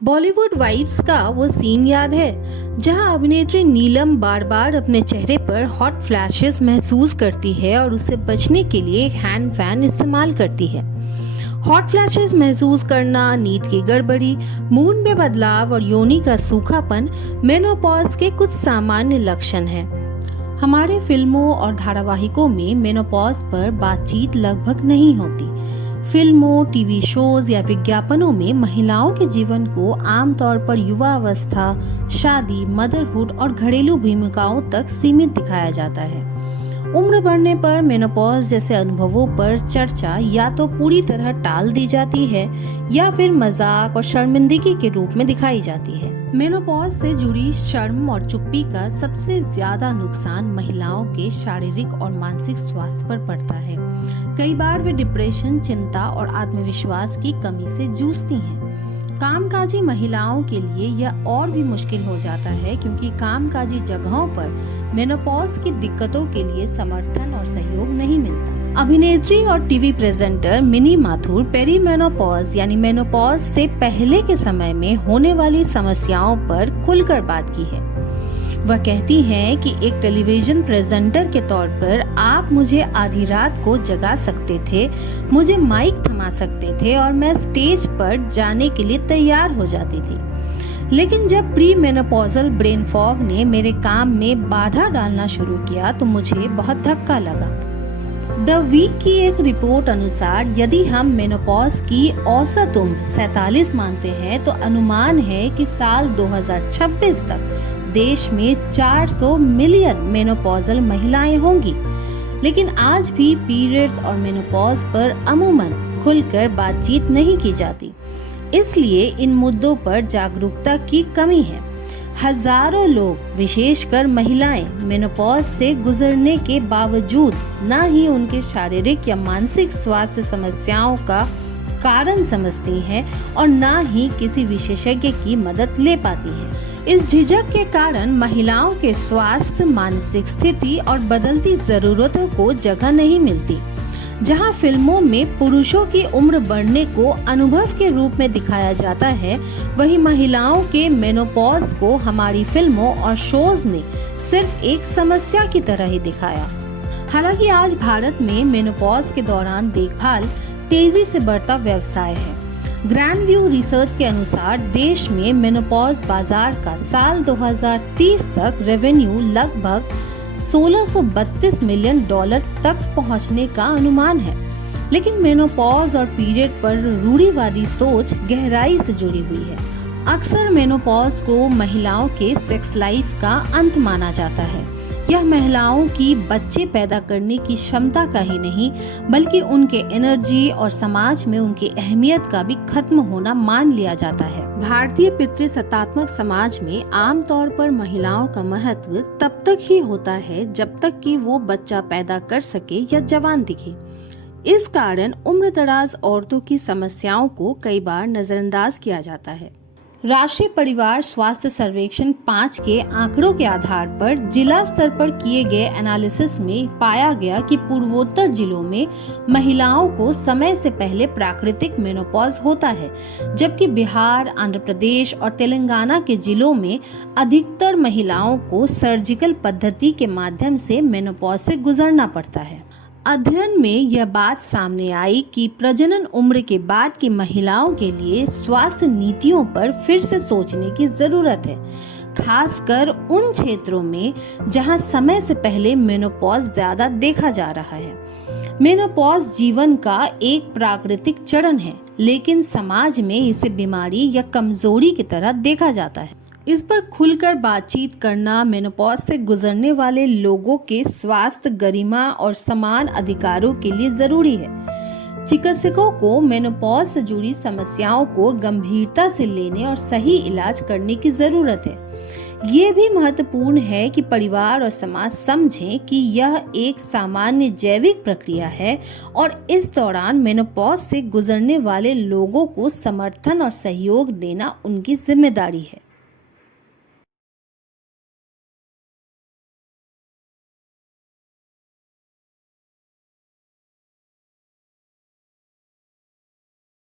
Bollywood vibes का वो scene याद है जहां अभिनेत्री नीलम बार बार अपने चेहरे पर हॉट फ्लैशेस महसूस करती है और उससे बचने के लिए एक हैंड फैन इस्तेमाल करती है। हॉट फ्लैशेस महसूस करना, नींद की गड़बड़ी, मूड में बदलाव और योनि का सूखापन मेनोपॉज के कुछ सामान्य लक्षण हैं। हमारे फिल्मों और धारावाहिकों में मेनोपॉज पर बातचीत लगभग नहीं होती। फिल्मों, टीवी शोज या विज्ञापनों में महिलाओं के जीवन को आमतौर पर युवा अवस्था, शादी, मदरहुड और घरेलू भूमिकाओं तक सीमित दिखाया जाता है। उम्र बढ़ने पर मेनोपॉज जैसे अनुभवों पर चर्चा या तो पूरी तरह टाल दी जाती है या फिर मजाक और शर्मिंदगी के रूप में दिखाई जाती है। मेनोपॉज से जुड़ी शर्म और चुप्पी का सबसे ज्यादा नुकसान महिलाओं के शारीरिक और मानसिक स्वास्थ्य पर पड़ता है। कई बार वे डिप्रेशन, चिंता और आत्मविश्वास की कमी से जूझती हैं। कामकाजी महिलाओं के लिए यह और भी मुश्किल हो जाता है क्योंकि कामकाजी जगहों पर मेनोपॉज की दिक्कतों के लिए समर्थन और सहयोग नहीं मिलता। अभिनेत्री और TV presenter mini Mathur perimenopause यानी मेनोपॉज से पहले के समय में होने वाली समस्याओं पर खुलकर बात की है। वह कहती हैं कि एक टेलीविजन प्रेजेंटर के तौर पर आप मुझे आधी रात को जगा सकते थे, मुझे माइक थमा सकते थे और मैं स्टेज पर जाने के लिए तैयार हो जाती थी। लेकिन जब प्री मेनोपॉजल ब्रेन फॉग ने मेरे काम में बाधा डालना शुरू किया तो मुझे बहुत धक्का लगा। द वीक की एक रिपोर्ट अनुसार यदि हम मेनोपॉज की औसत उम्र 47 मानते हैं तो अनुमान है कि साल 2026 तक देश में 400 मिलियन मेनोपॉजल महिलाएं होंगी। लेकिन आज भी पीरियड्स और मेनोपॉज पर अमूमन खुलकर बातचीत नहीं की जाती। इसलिए इन मुद्दों पर जागरूकता की कमी है। हजारों लोग, विशेषकर महिलाएं, मेनोपॉज से गुजरने के बावजूद न ही उनके शारीरिक या मानसिक स्वास्थ्य समस्याओं का कारण समझती हैं और न ही किसी विशेषज्ञ की मदद ले पाती हैं। इस झिझक के कारण महिलाओं के स्वास्थ्य, मानसिक स्थिति और बदलती जरूरतों को जगह नहीं मिलती। जहां फिल्मों में पुरुषों की उम्र बढ़ने को अनुभव के रूप में दिखाया जाता है, वहीं महिलाओं के मेनोपॉज को हमारी फिल्मों और शोज ने सिर्फ एक समस्या की तरह ही दिखाया। हालांकि आज भारत में मेनोपॉज के दौरान देखभाल तेजी से बढ़ता व्यवसाय है। ग्रैंड व्यू रिसर्च के अनुसार देश में मेनोपॉज बाजार का साल 2030 तक रेवेन्यू लगभग $1632 मिलियन तक पहुंचने का अनुमान है। लेकिन मेनोपॉज और पीरियड पर रूढ़िवादी सोच गहराई से जुड़ी हुई है। अक्सर मेनोपॉज को महिलाओं के सेक्स लाइफ का अंत माना जाता है। यह महिलाओं की बच्चे पैदा करने की क्षमता का ही नहीं बल्कि उनके एनर्जी और समाज में उनकी अहमियत का भी खत्म होना मान लिया जाता है। भारतीय पितृसत्तात्मक समाज में आमतौर पर महिलाओं का महत्व तब तक ही होता है जब तक कि वो बच्चा पैदा कर सके या जवान दिखे। इस कारण उम्रदराज औरतों की समस्याओं को कई बार नजरअंदाज किया जाता है। राष्ट्रीय परिवार स्वास्थ्य सर्वेक्षण 5 के आंकड़ों के आधार पर जिला स्तर पर किए गए एनालिसिस में पाया गया कि पूर्वोत्तर जिलों में महिलाओं को समय से पहले प्राकृतिक मेनोपॉज होता है, जबकि बिहार, आंध्र प्रदेश और तेलंगाना के जिलों में अधिकतर महिलाओं को सर्जिकल पद्धति के माध्यम से मेनोपॉज से गुजरना पड़ता है। अध्ययन में यह बात सामने आई कि प्रजनन उम्र के बाद की महिलाओं के लिए स्वास्थ्य नीतियों पर फिर से सोचने की जरूरत है, खासकर उन क्षेत्रों में जहां समय से पहले मेनोपॉज ज्यादा देखा जा रहा है। मेनोपॉज जीवन का एक प्राकृतिक चरण है, लेकिन समाज में इसे बीमारी या कमजोरी की तरह देखा जाता है। इस पर खुलकर बातचीत करना मेनोपॉज से गुजरने वाले लोगों के स्वास्थ्य, गरिमा और समान अधिकारों के लिए जरूरी है। चिकित्सकों को मेनोपॉज से जुड़ी समस्याओं को गंभीरता से लेने और सही इलाज करने की जरूरत है। ये भी महत्वपूर्ण है कि परिवार और समाज समझें कि यह एक सामान्य जैविक प्रक्रिया है और इस दौरान मेनोपॉज से गुजरने वाले लोगों को समर्थन और सहयोग देना उनकी जिम्मेदारी है।